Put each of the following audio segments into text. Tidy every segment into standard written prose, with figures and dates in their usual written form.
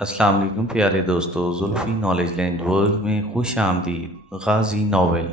السلام علیکم پیارے دوستو، زلفی نالج لینڈ ورلڈ میں خوش آمدید۔ غازی ناول۔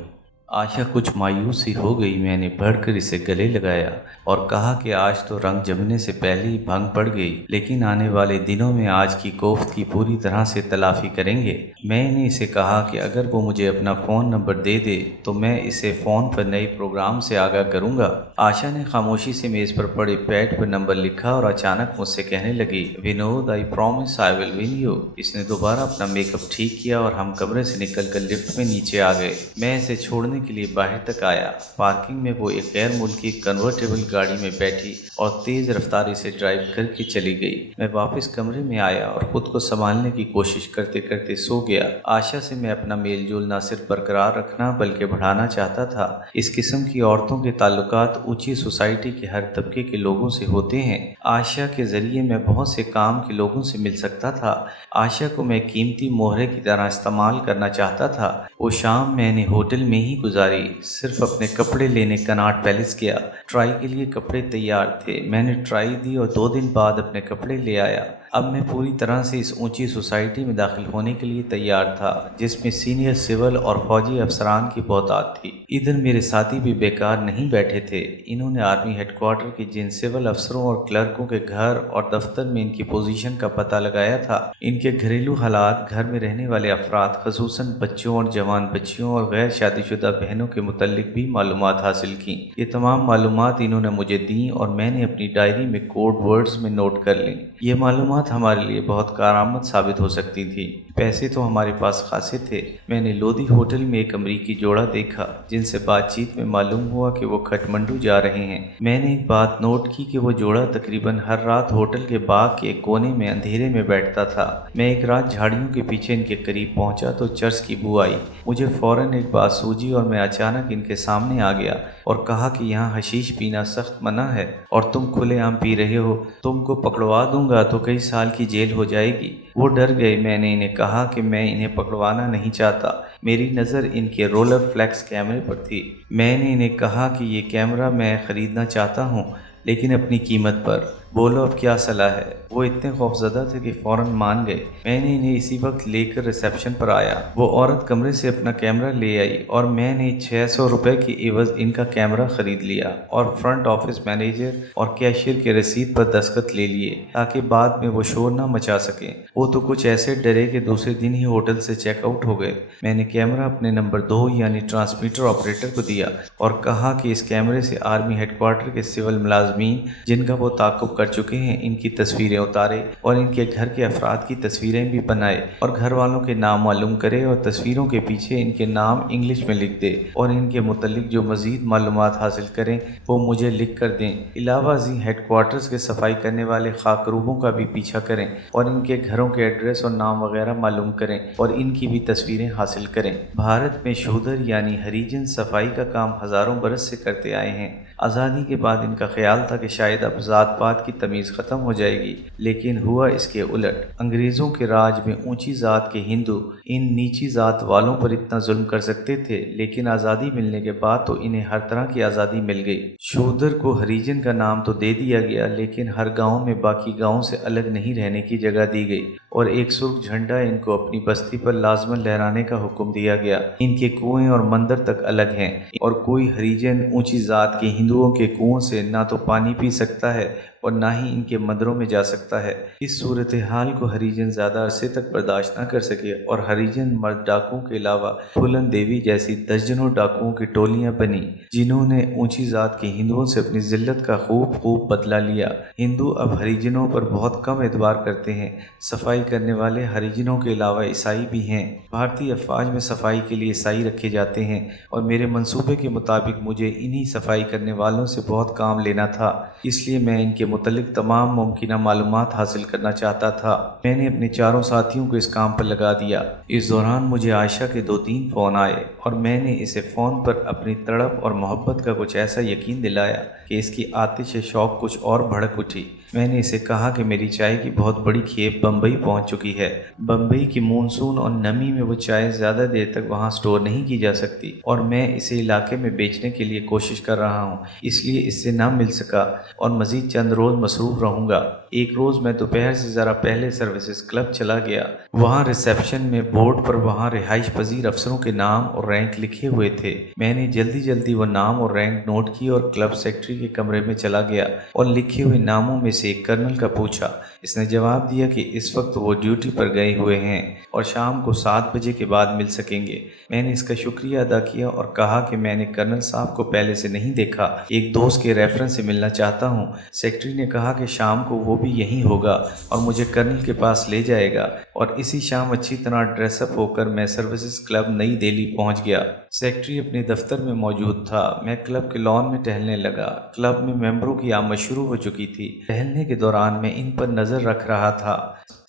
عائشہ کچھ مایوس سی ہو گئی۔ میں نے بڑھ کر اسے گلے لگایا اور کہا کہ آج تو رنگ جمنے سے پہلے ہی بھنگ پڑ گئی، لیکن آنے والے دنوں میں آج کی کوفت کی پوری طرح سے تلافی کریں گے۔ میں نے اسے کہا کہ اگر وہ مجھے اپنا فون نمبر دے دے تو میں اسے فون پر نئے پروگرام سے آگاہ کروں گا۔ عائشہ نے خاموشی سے میز پر پڑے پیڈ پر نمبر لکھا اور اچانک مجھ سے کہنے لگی، Vinod, I promise I will win you. اس نے دوبارہ اپنا میک اپ ٹھیک کیا اور ہم کمرے سے نکل کر لفٹ میں نیچے آ گئے۔ میں اسے چھوڑنے کے لیے باہر تک آیا۔ پارکنگ میں وہ ایک غیر ملکی کنورٹیبل گاڑی میں بیٹھی اور تیز رفتاری سے ڈرائیو کر کے چلی گئی۔ میں واپس کمرے میں آیا اور خود کو سنبھالنے کی کوشش کرتے کرتے سو گیا۔ عائشہ سے میں اپنا میل جول نہ صرف برقرار رکھنا بلکہ بڑھانا چاہتا تھا۔ اس قسم کی عورتوں کے تعلقات اونچی سوسائٹی کے ہر طبقے کے لوگوں سے ہوتے ہیں۔ عائشہ کے ذریعے میں بہت سے کام کے لوگوں سے مل سکتا تھا۔ عائشہ کو میں قیمتی مہرے کی طرح استعمال کرنا چاہتا تھا۔ وہ شام میں نے ہوٹل میں ہی گزاری۔ صرف اپنے کپڑے لینے کناٹ پیلس گیا۔ ٹرائی کے لیے کپڑے تیار تھے۔ میں نے ٹرائی دی اور 2 دن بعد اپنے کپڑے لے آیا۔ اب میں پوری طرح سے اس اونچی سوسائٹی میں داخل ہونے کے لیے تیار تھا جس میں سینئر سول اور فوجی افسران کی بہتات تھی۔ ادھر میرے ساتھی بھی بیکار نہیں بیٹھے تھے۔ انہوں نے آرمی ہیڈ کوارٹر کے جن سول افسروں اور کلرکوں کے گھر اور دفتر میں ان کی پوزیشن کا پتہ لگایا تھا، ان کے گھریلو حالات، گھر میں رہنے والے افراد خصوصاً بچوں اور جوان بچیوں اور غیر شادی شدہ بہنوں کے متعلق بھی معلومات حاصل کیں۔ یہ تمام معلومات انہوں نے مجھے دیں اور میں نے اپنی ڈائری میں کوڈ ورڈز میں نوٹ کر لیں۔ یہ معلومات ہمارے لیے بہت کارآمد ثابت ہو سکتی تھی۔ پیسے تو ہمارے پاس خاصے تھے۔ میں نے لودھی ہوٹل میں ایک امریکی جوڑا دیکھا جن سے بات چیت میں معلوم ہوا کہ وہ کھٹمنڈو جا رہے ہیں۔ میں نے ایک بات نوٹ کی کہ وہ جوڑا تقریباً ہر رات ہوٹل کے باغ کے ایک کونے میں اندھیرے میں بیٹھتا تھا۔ میں ایک رات جھاڑیوں کے پیچھے ان کے قریب پہنچا تو چرس کی بو آئی۔ مجھے فوراً ایک بات سوجھی اور میں اچانک ان کے سامنے آ گیا اور کہا کہ یہاں حشیش پینا سخت منع ہے اور تم کھلے عام پی رہے ہو۔ تم کو پکڑوا دوں گا تو کئی سال کی جیل ہو جائے گی۔ وہ ڈر گئے۔ میں نے انہیں کہا کہ میں انہیں پکڑوانا نہیں چاہتا۔ میری نظر ان کے رولر فلیکس کیمرے پر تھی۔ میں نے انہیں کہا کہ یہ کیمرہ میں خریدنا چاہتا ہوں لیکن اپنی قیمت پر۔ بولو اب کیا صلاح ہے؟ وہ اتنے خوفزدہ تھے کہ فوراً مان گئے۔ میں نے انہیں اسی وقت لے کر ریسیپشن پر آیا۔ وہ عورت کمرے سے اپنا کیمرہ لے آئی اور میں نے 600 روپے کی عوض ان کا کیمرہ خرید لیا اور فرنٹ آفس مینیجر اور کیشیئر کے رسید پر دستخط لے لیے تاکہ بعد میں وہ شور نہ مچا سکیں۔ وہ تو کچھ ایسے ڈرے کہ دوسرے دن ہی ہوٹل سے چیک آؤٹ ہو گئے۔ میں نے کیمرہ اپنے نمبر 2 یعنی ٹرانسمیٹر آپریٹر کو دیا اور کہا کہ اس کیمرے سے آرمی ہیڈ کوارٹر کے سول ملازمین جن کا وہ تعاقب کر چکے ہیں ان کی تصویریں اتارے اور ان کے گھر کے افراد کی تصویریں بھی بنائے اور گھر والوں کے نام معلوم کرے اور تصویروں کے پیچھے ان کے نام انگلش میں لکھ دے اور ان کے متعلق جو مزید معلومات حاصل کریں وہ مجھے لکھ کر دیں۔ علاوہ ازیں ہیڈ کوارٹرز کے صفائی کرنے والے خاکروبوں کا بھی پیچھا کریں اور ان کے گھروں کے ایڈریس اور نام وغیرہ معلوم کریں اور ان کی بھی تصویریں حاصل کریں۔ بھارت میں شودر یعنی ہریجن صفائی کا کام ہزاروں برس سے کرتے آئے ہیں۔ آزادی کے بعد ان کا خیال تھا کہ شاید اب ذات پات کی تمیز ختم ہو جائے گی، لیکن ہوا اس کے الٹ۔ انگریزوں کے راج میں اونچی ذات کے ہندو ان نیچی ذات والوں پر اتنا ظلم کر سکتے تھے، لیکن آزادی ملنے کے بعد تو انہیں ہر طرح کی آزادی مل گئی۔ شودر کو ہریجن کا نام تو دے دیا گیا لیکن ہر گاؤں میں باقی گاؤں سے الگ نہیں رہنے کی جگہ دی گئی اور ایک سرخ جھنڈا ان کو اپنی بستی پر لازماً لہرانے کا حکم دیا گیا۔ ان کے کنویں اور مندر تک الگ ہیں اور کوئی ہریجن اونچی ذات کے ہندوؤں کے کنووں سے نہ تو پانی پی سکتا ہے اور نہ ہی ان کے مندروں میں جا سکتا ہے۔ اس صورتحال کو ہریجن زیادہ عرصے تک برداشت نہ کر سکے اور ہریجن مرد ڈاکوؤں کے علاوہ پھولن دیوی جیسی درجنوں ڈاکوؤں کی ٹولیاں بنی جنہوں نے اونچی ذات کے ہندوؤں سے اپنی ذلت کا خوب بدلہ لیا۔ ہندو اب ہریجنوں پر بہت کم اعتبار کرتے ہیں۔ صفائی کرنے والے ہریجنوں کے علاوہ عیسائی بھی ہیں۔ بھارتی افواج میں صفائی کے لیے عیسائی رکھے جاتے ہیں اور میرے منصوبے کے مطابق مجھے انہی صفائی کرنے والوں سے بہت کام لینا تھا، اس لیے میں ان کے متعلق تمام ممکنہ معلومات حاصل کرنا چاہتا تھا۔ میں نے اپنے چاروں ساتھیوں کو اس کام پر لگا دیا۔ اس دوران مجھے عائشہ کے 2-3 فون آئے اور میں نے اسے فون پر اپنی تڑپ اور محبت کا کچھ ایسا یقین دلایا کہ اس کی آتش شوق کچھ اور بھڑک اٹھی۔ میں نے اسے کہا کہ میری چائے کی بہت بڑی کھیپ بمبئی پہنچ چکی ہے۔ بمبئی کی مونسون اور نمی میں وہ چائے زیادہ دیر تک وہاں سٹور نہیں کی جا سکتی اور میں اسے علاقے میں بیچنے کے لیے کوشش کر رہا ہوں، اس لیے اس سے نہ مل سکا اور مزید چند روز مصروف رہوں گا۔ ایک روز میں دوپہر سے ذرا پہلے سروسز کلب چلا گیا۔ وہاں ریسیپشن میں بورڈ پر وہاں رہائش پذیر افسروں کے نام اور رینک لکھے ہوئے تھے۔ میں نے جلدی وہ نام اور رینک نوٹ کی اور کلب سیکرٹری کے کمرے میں چلا گیا اور لکھے ہوئے ناموں میں سے ایک کرنل کا پوچھا۔ اس نے جواب دیا کہ اس وقت وہ ڈیوٹی پر گئے ہوئے ہیں اور شام کو 7 بجے کے بعد مل سکیں گے۔ میں نے اس کا شکریہ ادا کیا اور کہا کہ میں نے کرنل صاحب کو پہلے سے نہیں دیکھا، ایک دوست کے ریفرنس سے ملنا چاہتا ہوں۔ سیکرٹری نے کہا کہ شام کو وہ بھی یہیں ہوگا اور مجھے کرنل کے پاس لے جائے گا، اور اسی شام اچھی طرح ڈریس اپ ہو کر میں سروسز کلب نئی دہلی پہنچ گیا۔ سیکرٹری اپنے دفتر میں موجود تھا۔ میں کلب کے لان میں ٹہلنے لگا۔ کلب میں ممبروں کی آمد شروع ہو چکی تھی۔ ٹہلنے کے دوران میں ان پر نظر رکھ رہا تھا۔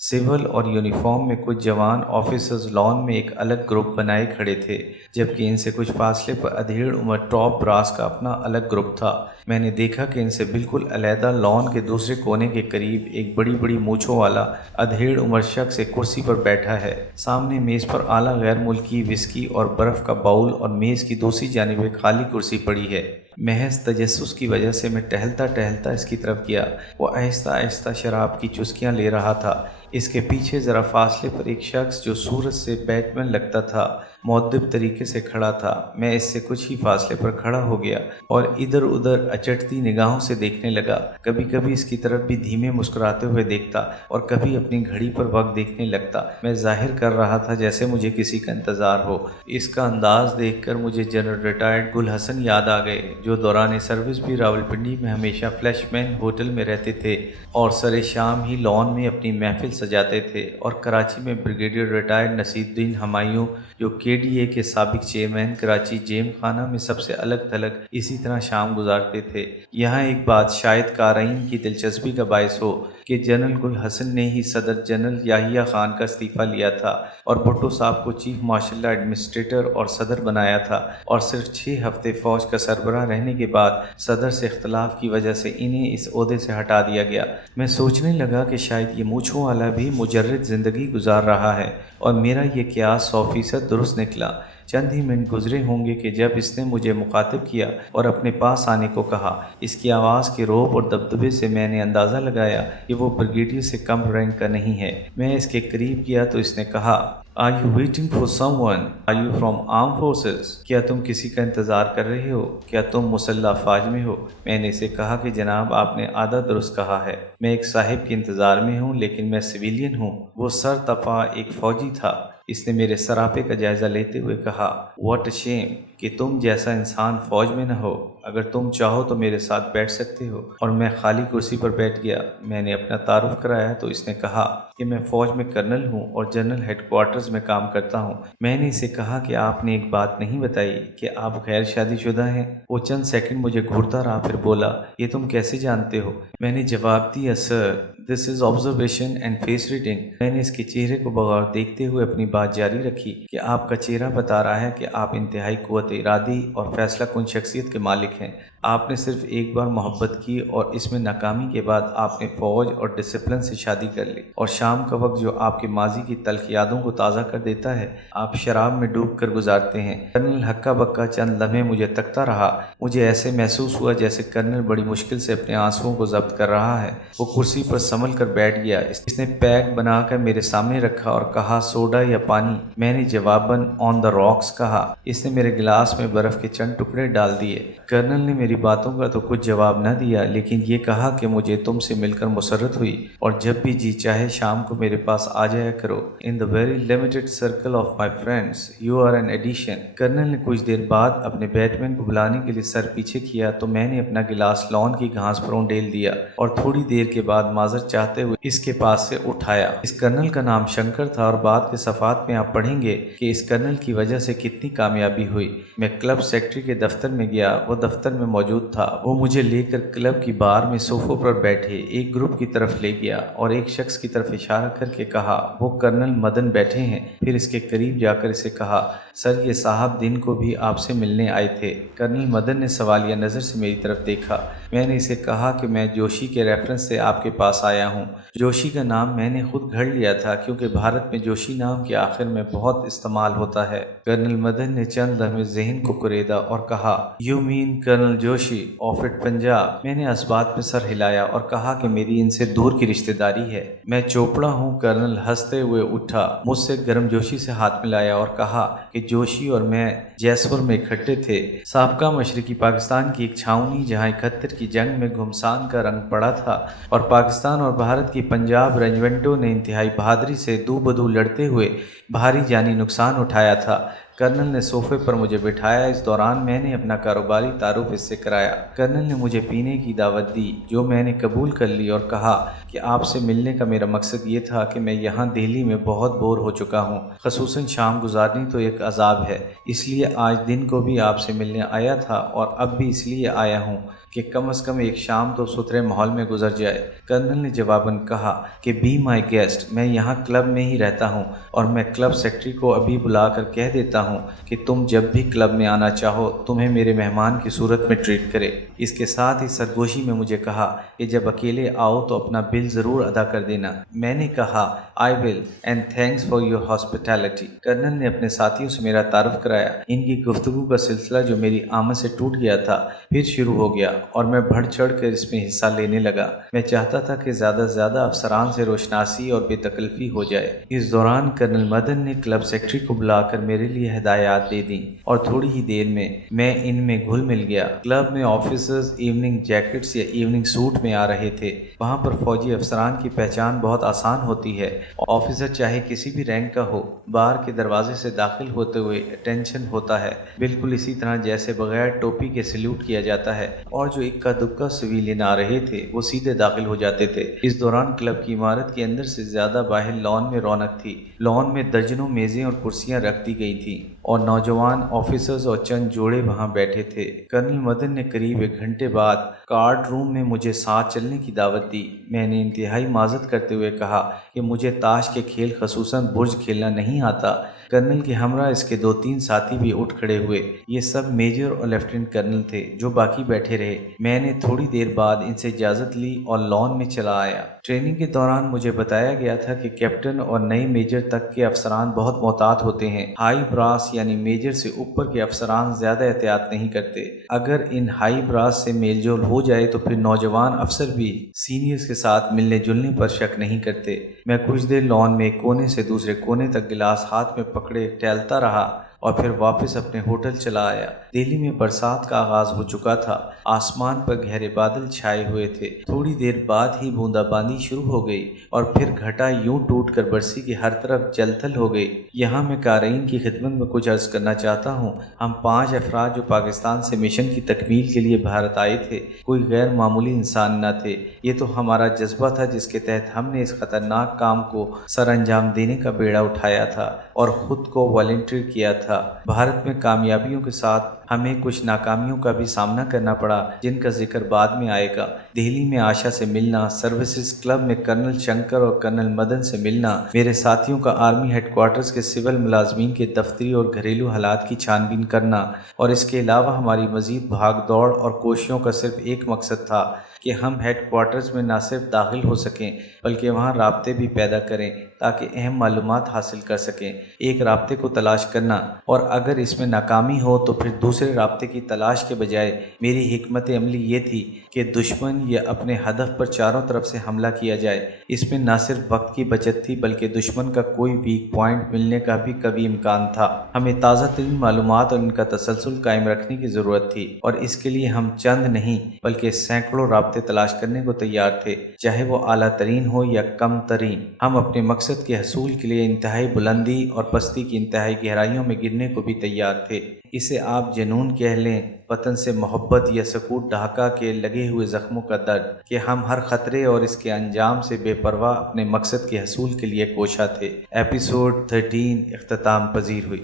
سول اور یونیفارم میں کچھ جوان آفیسرز لان میں ایک الگ گروپ بنائے کھڑے تھے، جبکہ ان سے کچھ فاصلے پر ادھیڑ عمر ٹاپ براس کا اپنا الگ گروپ تھا۔ میں نے دیکھا کہ ان سے بالکل علیحدہ لان کے دوسرے کونے کے قریب ایک بڑی موچھوں والا ادھیڑ عمر شخص ایک کرسی پر بیٹھا ہے۔ سامنے میز پر اعلیٰ غیر ملکی وسکی اور برف کا باؤل اور میز کی دوسری جانب ایک خالی کرسی پڑی ہے۔ محض تجسس کی وجہ سے میں ٹہلتا اس کی طرف گیا۔ وہ آہستہ شراب کی چسکیاں لے رہا تھا۔ اس کے پیچھے ذرا فاصلے پر ایک شخص جو صورت سے بیٹمین لگتا تھا مؤدب طریقے سے کھڑا تھا۔ میں اس سے کچھ ہی فاصلے پر کھڑا ہو گیا اور ادھر ادھر اچٹتی نگاہوں سے دیکھنے لگا۔ کبھی کبھی اس کی طرف بھی دھیمے مسکراتے ہوئے دیکھتا اور کبھی اپنی گھڑی پر وقت دیکھنے لگتا۔ میں ظاہر کر رہا تھا جیسے مجھے کسی کا انتظار ہو۔ اس کا انداز دیکھ کر مجھے جنرل ریٹائرڈ گل حسن یاد آ گئے، جو دوران سروس بھی راولپنڈی میں ہمیشہ فلیش مین ہوٹل میں رہتے تھے اور سر شام ہی لان میں اپنی محفل سجاتے تھے، اور کراچی میں بریگیڈیئر ریٹائرڈ نصیر الدین ہمایوں جو KDA کے سابق چیئرمین کراچی جیم خانہ میں سب سے الگ تھلگ اسی طرح شام گزارتے تھے۔ یہاں ایک بات شاید قارئین کی دلچسپی کا باعث ہو کہ جنرل گل حسن نے ہی صدر جنرل یحییٰ خان کا استعفیٰ لیا تھا اور بھٹو صاحب کو چیف مارشل ایڈمنسٹریٹر اور صدر بنایا تھا، اور صرف 6 ہفتے فوج کا سربراہ رہنے کے بعد صدر سے اختلاف کی وجہ سے انہیں اس عہدے سے ہٹا دیا گیا۔ میں سوچنے لگا کہ شاید یہ مونچھوں والا بھی مجرد زندگی گزار رہا ہے اور میرا یہ قیاس 100% درست نکلا۔ چند ہی منٹ گزرے ہوں گے کہ جب اس نے مجھے مخاطب کیا اور اپنے پاس آنے کو کہا۔ اس کی آواز کے روب اور دبدبے سے میں نے اندازہ لگایا کہ وہ بریگیڈیئر سے کم رینک کا نہیں ہے۔ میں اس کے قریب گیا تو اس نے کہا، Are you waiting for someone? Are you from armed forces? کیا تم کسی کا انتظار کر رہے ہو؟ کیا تم مسلح افواج میں ہو؟ میں نے اسے کہا کہ جناب آپ نے آدھا درست کہا ہے، میں ایک صاحب کے انتظار میں ہوں، لیکن میں سویلین ہوں۔ وہ سر تپا ایک فوجی تھا۔ اس نے میرے سراپے کا جائزہ لیتے ہوئے کہا، What a shame کہ تم جیسا انسان فوج میں نہ ہو۔ اگر تم چاہو تو میرے ساتھ بیٹھ سکتے ہو۔ اور میں خالی کرسی پر بیٹھ گیا۔ میں نے اپنا تعارف کرایا تو اس نے کہا کہ میں فوج میں کرنل ہوں اور جنرل ہیڈ کوارٹرز میں کام کرتا ہوں۔ میں نے اسے کہا کہ آپ نے ایک بات نہیں بتائی کہ آپ غیر شادی شدہ ہیں۔ وہ چند سیکنڈ مجھے گھورتا رہا، پھر بولا، یہ تم کیسے جانتے ہو؟ میں نے جواب دیا، سر دس از آبزرویشن اینڈ فیس ریڈنگ۔ میں نے اس کے چہرے کو بغور دیکھتے ہوئے اپنی بات جاری رکھی کہ آپ کا چہرہ بتا رہا ہے کہ آپ انتہائی قوت ارادی اور فیصلہ کن شخصیت کے مالک ہیں۔ آپ نے صرف ایک بار محبت کی اور اس میں ناکامی کے بعد آپ نے فوج اور ڈسپلن سے شادی کر لی، اور شام کا وقت جو آپ کے ماضی کی تلخ یادوں کو تازہ کر دیتا ہے آپ شراب میں ڈوب کر گزارتے ہیں۔ کرنل ہکا بکا چند لمحے مجھے تکتا رہا۔ مجھے ایسے محسوس ہوا جیسے کرنل بڑی مشکل سے اپنے آنسوؤں کو ضبط کر رہا ہے۔ وہ کرسی پر سنبھل کر بیٹھ گیا۔ اس نے پیک بنا کر میرے سامنے رکھا اور کہا، سوڈا یا پانی؟ میں نے جواباً آن دا راکس کہا۔ اس نے میرے گلاس میں برف کے چند ٹکڑے ڈال دیے۔ کرنل نے میری باتوں کا تو کچھ جواب نہ دیا، لیکن یہ کہا کہ مجھے تم سے مل کر مسرت ہوئی اور جب بھی جی چاہے شام کو میرے پاس آ جایا کرو۔ In the very limited circle of my friends you are an addition. Colonel نے کچھ دیر بعد اپنے بیٹمین کو بلانے کے لیے سر پیچھے کیا تو میں نے اپنا گلاس لان کی گھاس پر ڈیل دیا اور تھوڑی دیر کے بعد معذرت چاہتے ہوئے اس کے پاس سے اٹھایا۔ اس کرنل کا نام شنکر تھا اور بعد کے صفحات میں آپ پڑھیں گے کہ اس کرنل کی وجہ سے کتنی کامیابی ہوئی۔ میں کلب سیکرٹری کے دفتر میں گیا، وہ دفتر میں موجود تھا۔ وہ مجھے لے کر کلب کی بار میں صوفوں پر بیٹھے ایک گروپ کی طرف لے گیا اور ایک شخص کی طرف اشارہ کر کے کہا وہ کرنل مدن بیٹھے ہیں۔ پھر اس کے قریب جا کر اسے کہا سر یہ صاحب دن کو بھی آپ سے ملنے آئے تھے۔ کرنل مدن نے سوالیہ نظر سے میری طرف دیکھا۔ میں نے اسے کہا کہ میں جوشی کے ریفرنس سے آپ کے پاس آیا ہوں۔ جوشی کا نام میں نے خود گھڑ لیا تھا کیونکہ بھارت میں جوشی نام کے آخر میں بہت استعمال ہوتا ہے۔ کرنل مدن نے چند لمحے ذہن کو کریدا اور کہا you mean colonel Joshi of it Punjab. میں نے اس بات پہ سر ہلایا اور کہا کہ میری ان سے دور کی رشتہ داری ہے، میں چوپڑا ہوں۔ کرنل ہنستے ہوئے اٹھا، مجھ سے گرم جوشی سے ہاتھ ملایا اور کہا کہ جوشی اور میں جیسپور میں اکٹھے تھے، سابقہ مشرقی پاکستان کی ایک چھاؤنی جہاں 71 کی جنگ میں گھمسان کا رنگ پڑا تھا اور پاکستان اور بھارت کی پنجاب رینجمنٹوں نے انتہائی بہادری سے دو بدو لڑتے ہوئے بھاری جانی نقصان اٹھایا تھا۔ کرنل نے صوفے پر مجھے بٹھایا۔ اس دوران میں نے اپنا کاروباری تعارف اس سے کرایا۔ کرنل نے مجھے پینے کی دعوت دی جو میں نے قبول کر لی اور کہا کہ آپ سے ملنے کا میرا مقصد یہ تھا کہ میں یہاں دہلی میں بہت بور ہو چکا ہوں، خصوصاً شام گزارنی تو ایک عذاب ہے، اس لیے آج دن کو بھی آپ سے ملنے آیا تھا اور اب بھی اس لیے آیا ہوں کہ کم از کم ایک شام تو ستھرے ماحول میں گزر جائے۔ کرنل نے جواباً کہا کہ بی مائی گیسٹ، میں یہاں کلب میں ہی رہتا ہوں اور میں کلب سیکرٹری کو ابھی بلا کر کہہ دیتا ہوں کہ تم جب بھی کلب میں آنا چاہو تمہیں میرے مہمان کی صورت میں ٹریٹ کرے۔ اس کے ساتھ ہی سرگوشی میں مجھے کہا کہ جب اکیلے آؤ تو اپنا بل ضرور ادا کر دینا۔ میں نے کہا I will and thanks for your hospitality. Colonel نے اپنے ساتھیوں سے میرا تعارف کرایا۔ ان کی گفتگو کا سلسلہ جو میری آمد سے ٹوٹ گیا تھا پھر شروع ہو گیا اور میں بڑھ چڑھ کر اس میں حصہ لینے لگا۔ میں چاہتا تھا کہ زیادہ سے زیادہ افسران سے روشناسی اور بے تکلفی ہو جائے۔ اس دوران کرنل مدن نے کلب سیکرٹری کو بلا کر میرے لیے ہدایات دے دیں اور تھوڑی ہی دیر میں ان میں گھل مل گیا۔ کلب میں آفیسرز ایوننگ جیکٹس یا ایوننگ سوٹ میں آ رہے تھے۔ وہاں پر فوجی افسران کی پہچان بہت آسان ہوتی ہے۔ آفیسر چاہے کسی بھی رینک کا ہو، بار کے دروازے سے داخل ہوتے ہوئے اٹینشن ہوتا ہے، بالکل اسی طرح جیسے بغیر ٹوپی کے سلیوٹ کیا جاتا ہے، اور جو اکا دکا سویلین آ رہے تھے وہ سیدھے داخل ہو جاتے تھے۔ اس دوران کلب کی عمارت کے اندر سے زیادہ باہر لان میں رونق تھی۔ لان میں درجنوں میزیں اور کرسیاں رکھ دی گئی تھیں اور نوجوان آفیسرز اور چند جوڑے وہاں بیٹھے تھے۔ کرنل مدن نے قریب 1 گھنٹے بعد کارڈ روم میں مجھے ساتھ چلنے کی دعوت دی۔ میں نے انتہائی معذرت کرتے ہوئے کہا کہ مجھے تاش کے کھیل خصوصاً برج کھیلنا نہیں آتا۔ کرنل کے ہمراہ اس کے 2-3 ساتھی بھی اٹھ کھڑے ہوئے۔ یہ سب میجر اور لیفٹیننٹ کرنل تھے جو باقی بیٹھے رہے۔ میں نے تھوڑی دیر بعد ان سے اجازت لی اور لان میں چلا آیا۔ ٹریننگ کے دوران مجھے بتایا گیا تھا کہ کیپٹن اور نئے میجر تک کے افسران بہت محتاط ہوتے ہیں۔ ہائی براس یعنی میجر سے اوپر کے افسران زیادہ احتیاط نہیں کرتے۔ اگر ان ہائی براس سے میل جول ہو جائے تو پھر نوجوان افسر بھی سینئرز کے ساتھ ملنے جلنے پر شک نہیں کرتے۔ میں کچھ دیر لان میں ایک کونے سے دوسرے کونے تک گلاس ہاتھ میں پکڑے ٹہلتا رہا اور پھر واپس اپنے ہوٹل چلا آیا۔ دہلی میں برسات کا آغاز ہو چکا تھا۔ آسمان پر گہرے بادل چھائے ہوئے تھے۔ تھوڑی دیر بعد ہی بوندا باندی شروع ہو گئی اور پھر گھٹا یوں ٹوٹ کر برسی کی ہر طرف جل تھل ہو گئی۔ یہاں میں قارئین کی خدمت میں کچھ عرض کرنا چاہتا ہوں۔ ہم 5 افراد جو پاکستان سے مشن کی تکمیل کے لیے بھارت آئے تھے کوئی غیر معمولی انسان نہ تھے۔ یہ تو ہمارا جذبہ تھا جس کے تحت ہم نے اس خطرناک کام کو سر انجام دینے کا بیڑا اٹھایا تھا اور خود کو والنٹیئر کیا تھا۔ بھارت میں کامیابیوں کے ساتھ ہمیں کچھ ناکامیوں کا بھی سامنا کرنا پڑا جن کا ذکر بعد میں آئے گا۔ دہلی میں آشا سے ملنا، سروسز کلب میں کرنل شنکر اور کرنل مدن سے ملنا، میرے ساتھیوں کا آرمی ہیڈ کوارٹرز کے سول ملازمین کے دفتری اور گھریلو حالات کی چھان بین کرنا، اور اس کے علاوہ ہماری مزید بھاگ دوڑ اور کوششوں کا صرف ایک مقصد تھا کہ ہم ہیڈ کوارٹرز میں نہ صرف داخل ہو سکیں بلکہ وہاں رابطے بھی پیدا کریں تاکہ اہم معلومات حاصل کر سکیں۔ ایک رابطے کو تلاش کرنا اور اگر اس میں ناکامی ہو تو پھر دوسرے رابطے کی تلاش کے بجائے میری حکمت عملی یہ تھی کہ دشمن یا اپنے ہدف پر چاروں طرف سے حملہ کیا جائے۔ اس میں نہ صرف وقت کی بچت تھی بلکہ دشمن کا کوئی ویک پوائنٹ ملنے کا بھی قوی امکان تھا۔ ہمیں تازہ ترین معلومات اور ان کا تسلسل قائم رکھنے کی ضرورت تھی اور اس کے لیے ہم چند نہیں بلکہ سینکڑوں رابطے تلاش کرنے کو تیار تھے، چاہے وہ اعلیٰ ترین ہو یا کم ترین۔ ہم اپنے مقصد کے حصول کے لیے انتہائی بلندی اور پستی کی انتہائی گہرائیوں میں گرنے کو بھی تیار تھے۔ اسے آپ جنون کہہ لیں، وطن سے محبت، یا سکوت ڈھاکہ کے لگے ہوئے زخموں کا درد کہ ہم ہر خطرے اور اس کے انجام سے بے پرواہ اپنے مقصد کے حصول کے لیے کوشاں تھے۔ ایپیسوڈ 13 اختتام پذیر ہوئی۔